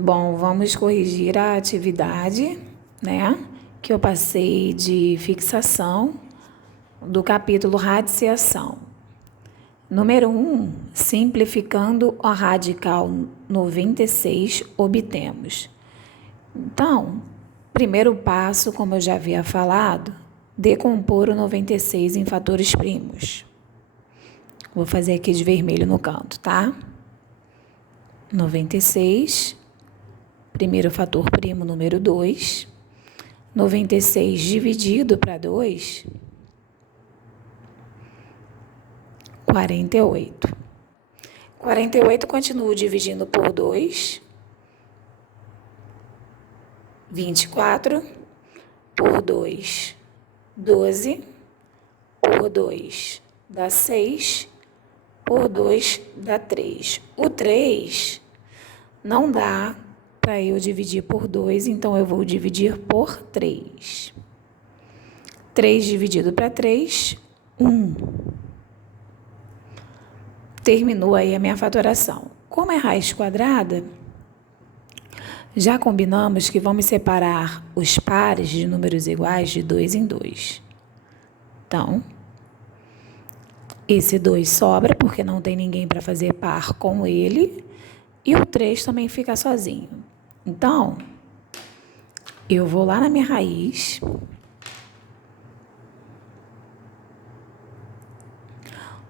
Bom, vamos corrigir a atividade, né, que eu passei de fixação do capítulo radiciação. Número 1, simplificando o radical 96, obtemos. Então, primeiro passo, como eu já havia falado, decompor o 96 em fatores primos. Vou fazer aqui de vermelho no canto, tá? 96, primeiro fator primo, número 2. 96 dividido para 2, 48. 48 continuo dividindo por 2, 24, por 2, 12, por 2 dá 6, por 2 dá 3. O 3 não dá para eu dividir por 2, então eu vou dividir por 3. 3 dividido para 3, 1. Terminou aí a minha fatoração. Como é raiz quadrada, já combinamos que vamos separar os pares de números iguais de 2 em 2. Então, esse 2 sobra, porque não tem ninguém para fazer par com ele, e o 3 também fica sozinho. Então, eu vou lá na minha raiz,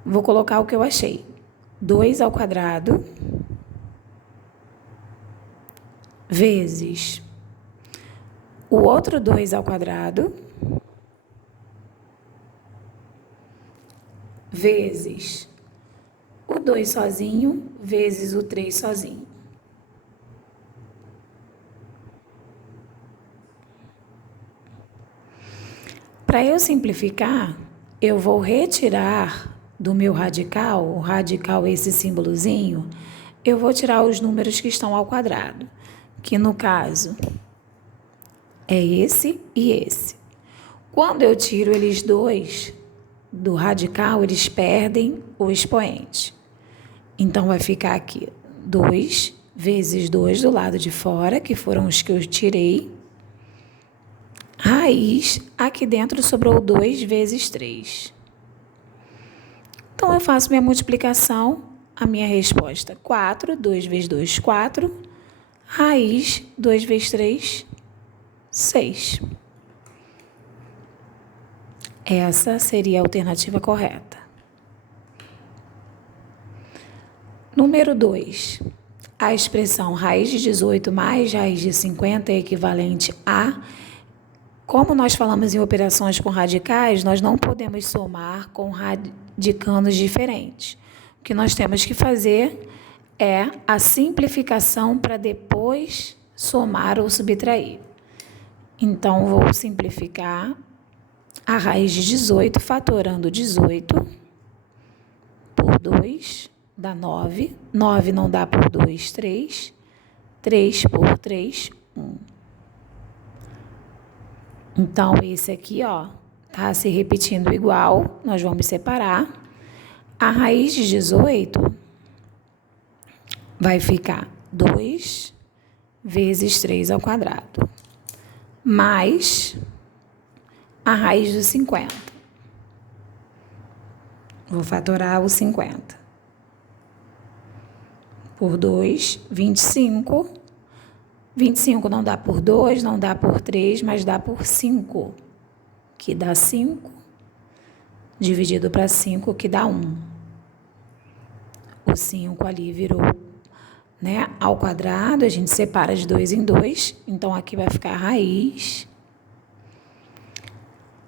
vou colocar o que eu achei. 2 ao quadrado vezes o outro 2 ao quadrado vezes o 2 sozinho vezes o 3 sozinho. Para eu simplificar, eu vou retirar do meu radical, o radical esse símbolozinho, eu vou tirar os números que estão ao quadrado, que no caso é esse e esse. Quando eu tiro eles dois do radical, eles perdem o expoente. Então, vai ficar aqui 2 vezes 2 do lado de fora, que foram os que eu tirei. Raiz, aqui dentro sobrou 2 vezes 3. Então, eu faço minha multiplicação, a minha resposta 4, 2 vezes 2, 4. Raiz, 2 vezes 3, 6. Essa seria a alternativa correta. Número 2. A expressão raiz de 18 mais raiz de 50 é equivalente a... Como nós falamos em operações com radicais, nós não podemos somar com radicandos diferentes. O que nós temos que fazer é a simplificação para depois somar ou subtrair. Então, vou simplificar a raiz de 18, fatorando 18 por 2, dá 9. 9 não dá por 2, 3. 3 por 3, 1. Então, esse aqui, ó, tá se repetindo igual, nós vamos separar. A raiz de 18 vai ficar 2 vezes 3 ao quadrado, mais a raiz de 50. Vou fatorar o 50. Por 2, 25. 25 não dá por 2, não dá por 3, mas dá por 5, que dá 5, dividido para 5, que dá 1. O 5 ali virou, né, ao quadrado, a gente separa de 2 em 2, então aqui vai ficar a raiz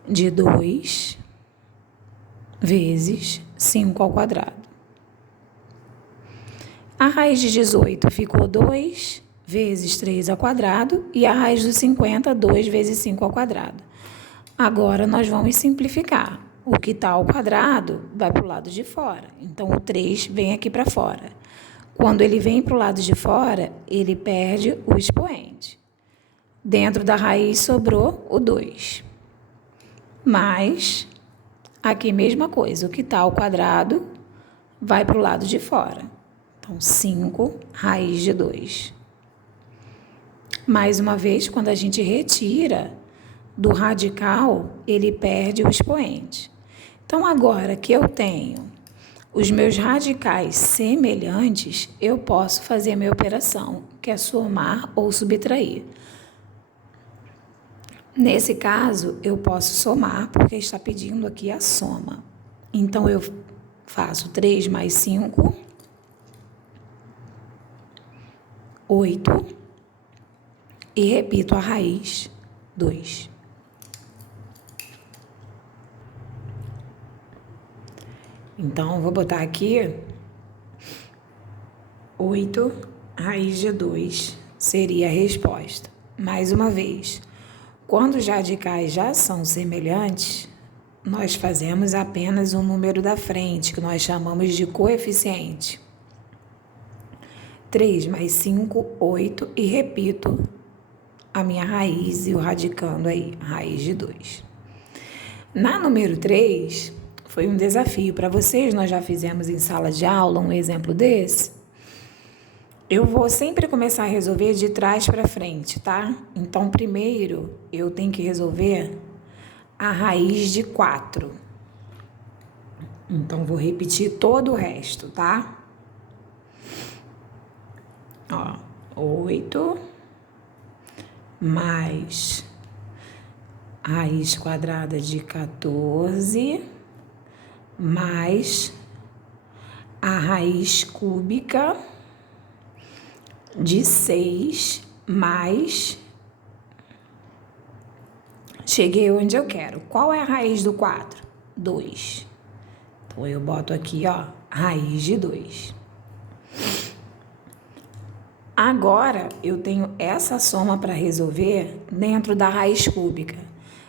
de 2 vezes 5 ao quadrado. A raiz de 18 ficou 2 vezes 3 ao quadrado, e a raiz de 50, 2 vezes 5 ao quadrado. Agora, nós vamos simplificar. O que está ao quadrado vai para o lado de fora. Então, o 3 vem aqui para fora. Quando ele vem para o lado de fora, ele perde o expoente. Dentro da raiz sobrou o 2. Mas, aqui mesma coisa, o que está ao quadrado vai para o lado de fora. Então, 5 raiz de 2. Mais uma vez, quando a gente retira do radical, ele perde o expoente. Então, agora que eu tenho os meus radicais semelhantes, eu posso fazer a minha operação, que é somar ou subtrair. Nesse caso, eu posso somar, porque está pedindo aqui a soma. Então, eu faço 3 mais 5, 8, e repito a raiz, 2. Então, vou botar aqui 8 raiz de 2 seria a resposta. Mais uma vez, quando os radicais já são semelhantes, nós fazemos apenas um número da frente, que nós chamamos de coeficiente. 3 mais 5, 8, e repito a minha raiz e o radicando aí, raiz de 2. Na número 3, foi um desafio para vocês, nós já fizemos em sala de aula um exemplo desse. Eu vou sempre começar a resolver de trás para frente, tá? Então, primeiro, eu tenho que resolver a raiz de 4. Então, vou repetir todo o resto, tá? Ó, 8 mais raiz quadrada de 14 mais a raiz cúbica de 6 mais... Cheguei onde eu quero. Qual é a raiz do 4? 2. Então, eu boto aqui, ó, raiz de 2. Agora, eu tenho essa soma para resolver dentro da raiz cúbica.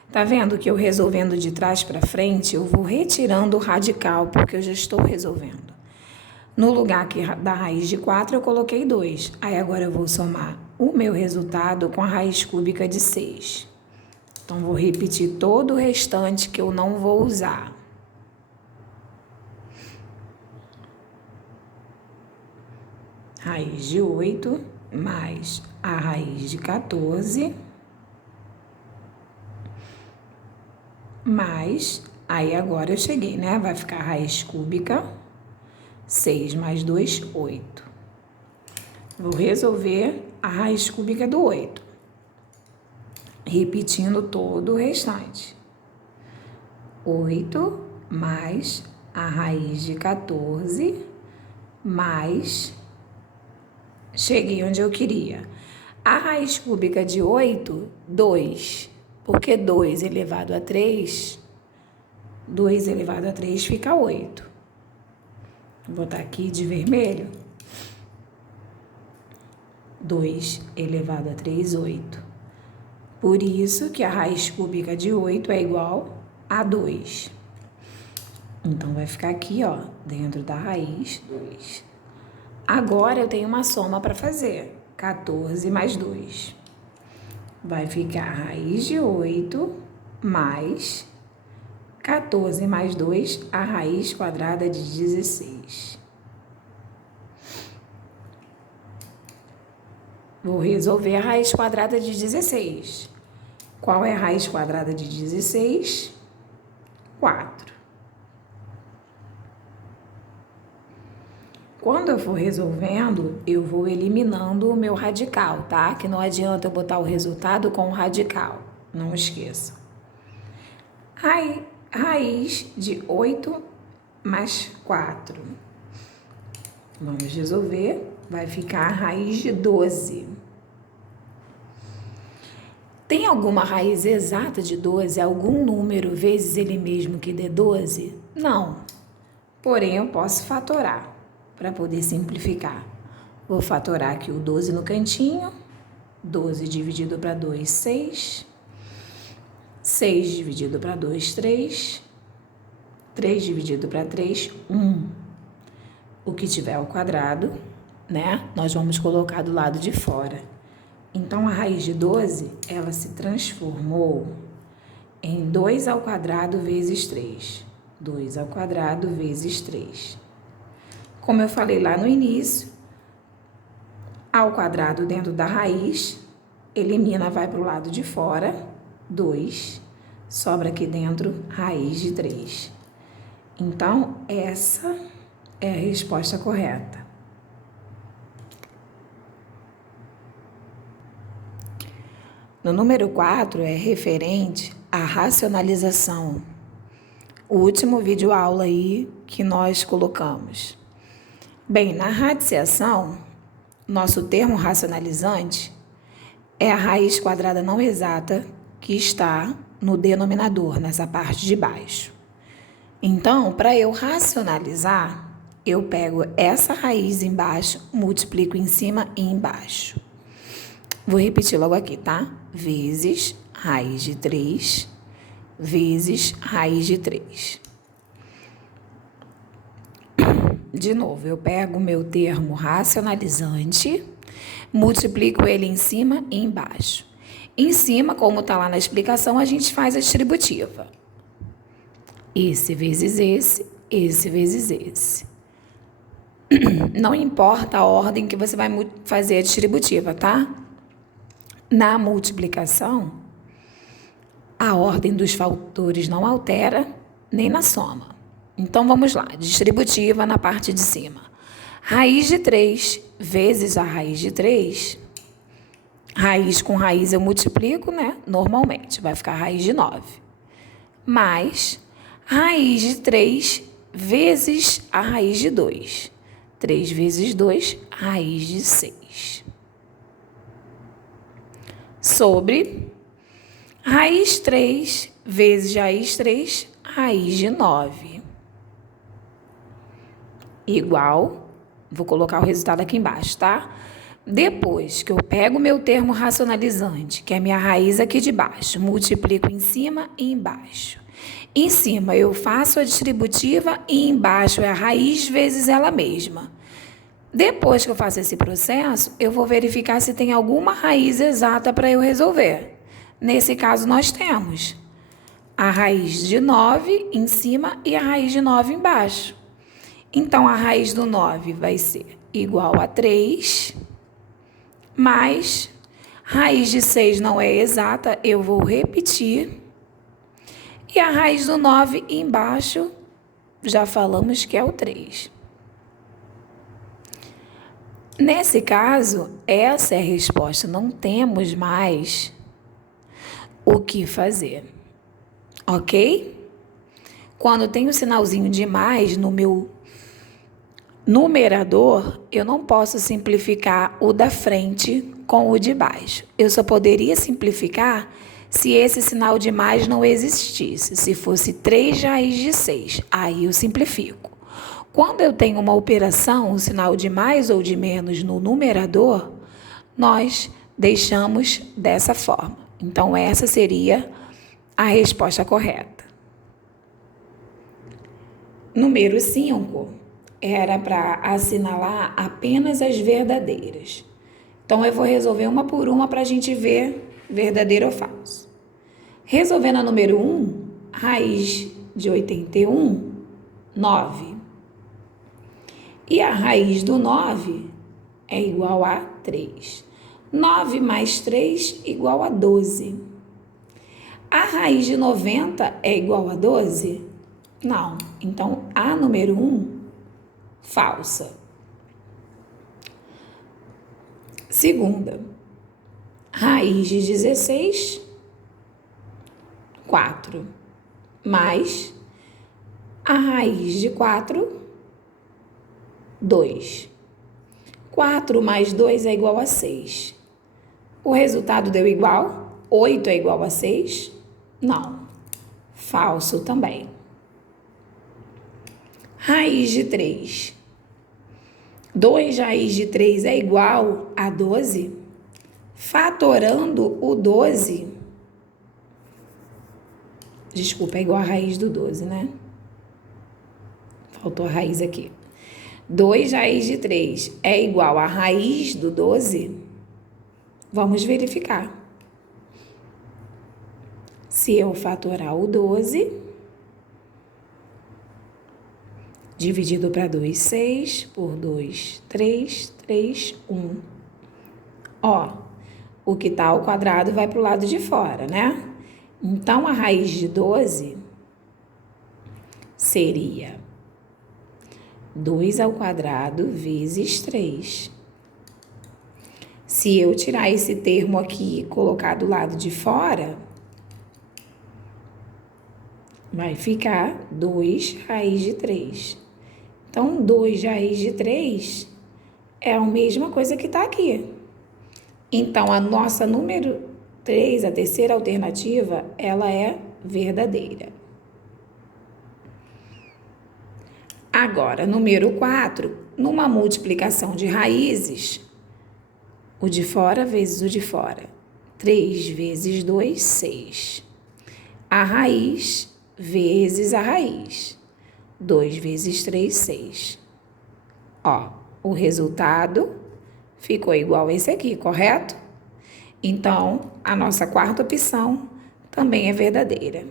Tá vendo que eu resolvendo de trás para frente, eu vou retirando o radical, porque eu já estou resolvendo. No lugar da raiz de 4, eu coloquei 2. Aí, agora eu vou somar o meu resultado com a raiz cúbica de 6. Então, vou repetir todo o restante que eu não vou usar. Raiz de 8 mais a raiz de 14 mais, aí agora eu cheguei, né? Vai ficar a raiz cúbica, 6 mais 2, 8. Vou resolver a raiz cúbica do 8, repetindo todo o restante. 8 mais a raiz de 14 mais... Cheguei onde eu queria. A raiz cúbica de 8, 2. Porque 2 elevado a 3, 2 elevado a 3 fica 8. Vou botar aqui de vermelho. 2 elevado a 3, 8. Por isso que a raiz cúbica de 8 é igual a 2. Então, vai ficar aqui, ó, dentro da raiz, 2. Agora, eu tenho uma soma para fazer. 14 mais 2. Vai ficar a raiz de 8 mais 14 mais 2, a raiz quadrada de 16. Vou resolver a raiz quadrada de 16. Qual é a raiz quadrada de 16? 4. Quando eu for resolvendo, eu vou eliminando o meu radical, tá? Que não adianta eu botar o resultado com o radical, não esqueça. Raiz de 8 mais 4. Vamos resolver, vai ficar a raiz de 12. Tem alguma raiz exata de 12, algum número vezes ele mesmo que dê 12? Não. Porém, eu posso fatorar. Para poder simplificar, vou fatorar aqui o 12 no cantinho. 12 dividido para 2, 6. 6 dividido para 2, 3. 3 dividido para 3, 1. O que tiver ao quadrado, né? Nós vamos colocar do lado de fora. Então, a raiz de 12, ela se transformou em 2 ao quadrado vezes 3. 2 ao quadrado vezes 3. Como eu falei lá no início, ao quadrado dentro da raiz, elimina, vai para o lado de fora, 2, sobra aqui dentro raiz de 3. Então, essa é a resposta correta. No número 4 é referente à racionalização. O último vídeo aula aí que nós colocamos. Bem, na radiciação, nosso termo racionalizante é a raiz quadrada não exata que está no denominador, nessa parte de baixo. Então, para eu racionalizar, eu pego essa raiz embaixo, multiplico em cima e embaixo. Vou repetir logo aqui, tá? Vezes raiz de 3, vezes raiz de 3. De novo, eu pego o meu termo racionalizante, multiplico ele em cima e embaixo. Em cima, como está lá na explicação, a gente faz a distributiva. Esse vezes esse vezes esse. Não importa a ordem que você vai fazer a distributiva, tá? Na multiplicação, a ordem dos fatores não altera, nem na soma. Então, vamos lá. Distributiva na parte de cima. Raiz de 3 vezes a raiz de 3. Raiz com raiz eu multiplico, né? Normalmente, vai ficar raiz de 9. Mais raiz de 3 vezes a raiz de 2. 3 vezes 2, raiz de 6. Sobre raiz 3 vezes raiz 3, raiz de 9. Igual, vou colocar o resultado aqui embaixo, tá? Depois que eu pego o meu termo racionalizante, que é a minha raiz aqui de baixo, multiplico em cima e embaixo. Em cima eu faço a distributiva e embaixo é a raiz vezes ela mesma. Depois que eu faço esse processo, eu vou verificar se tem alguma raiz exata para eu resolver. Nesse caso, nós temos a raiz de 9 em cima e a raiz de 9 embaixo. Então, a raiz do 9 vai ser igual a 3, mais raiz de 6 não é exata, eu vou repetir. E a raiz do 9 embaixo, já falamos que é o 3. Nesse caso, essa é a resposta. Não temos mais o que fazer. Ok? Quando tem o sinalzinho de mais no meu numerador, eu não posso simplificar o da frente com o de baixo. Eu só poderia simplificar se esse sinal de mais não existisse. Se fosse 3 raiz de 6, aí eu simplifico. Quando eu tenho uma operação, um sinal de mais ou de menos no numerador, nós deixamos dessa forma. Então, essa seria a resposta correta. Número 5 era para assinalar apenas as verdadeiras. Então, eu vou resolver uma por uma para a gente ver verdadeiro ou falso. Resolvendo a número 1, raiz de 81, 9. E a raiz do 9 é igual a 3. 9 mais 3 igual a 12. A raiz de 90 é igual a 12? Não. Então, a número 1, falsa. Segunda, raiz de 16, 4. Mais a raiz de 4, 2. 4 mais 2 é igual a 6. O resultado deu igual? 8 é igual a 6? Não. Falso também. Raiz de 3. 2 raiz de 3 é igual a 12? Fatorando o 12. Desculpa, é igual a raiz do 12, né? Faltou a raiz aqui. 2 raiz de 3 é igual a raiz do 12? Vamos verificar. Se eu fatorar o 12, dividido para 2, 6, por 2, 3, 3, 1. Ó, o que está ao quadrado vai para o lado de fora, né? Então, a raiz de 12 seria 2 ao quadrado vezes 3. Se eu tirar esse termo aqui e colocar do lado de fora, vai ficar 2 raiz de 3. Então, 2 raiz de 3 é a mesma coisa que está aqui. Então, a nossa número 3, a terceira alternativa, ela é verdadeira. Agora, número 4, numa multiplicação de raízes, o de fora vezes o de fora. 3 vezes 2, 6. A raiz vezes a raiz. 2 vezes 3, 6. Ó, o resultado ficou igual a esse aqui, correto? Então, a nossa quarta opção também é verdadeira.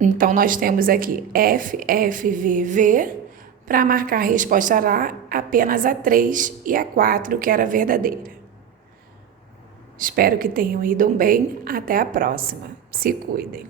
Então, nós temos aqui F, F, V, V. Para marcar a resposta lá, apenas a 3 e a 4, que era verdadeira. Espero que tenham ido bem. Até a próxima. Se cuidem.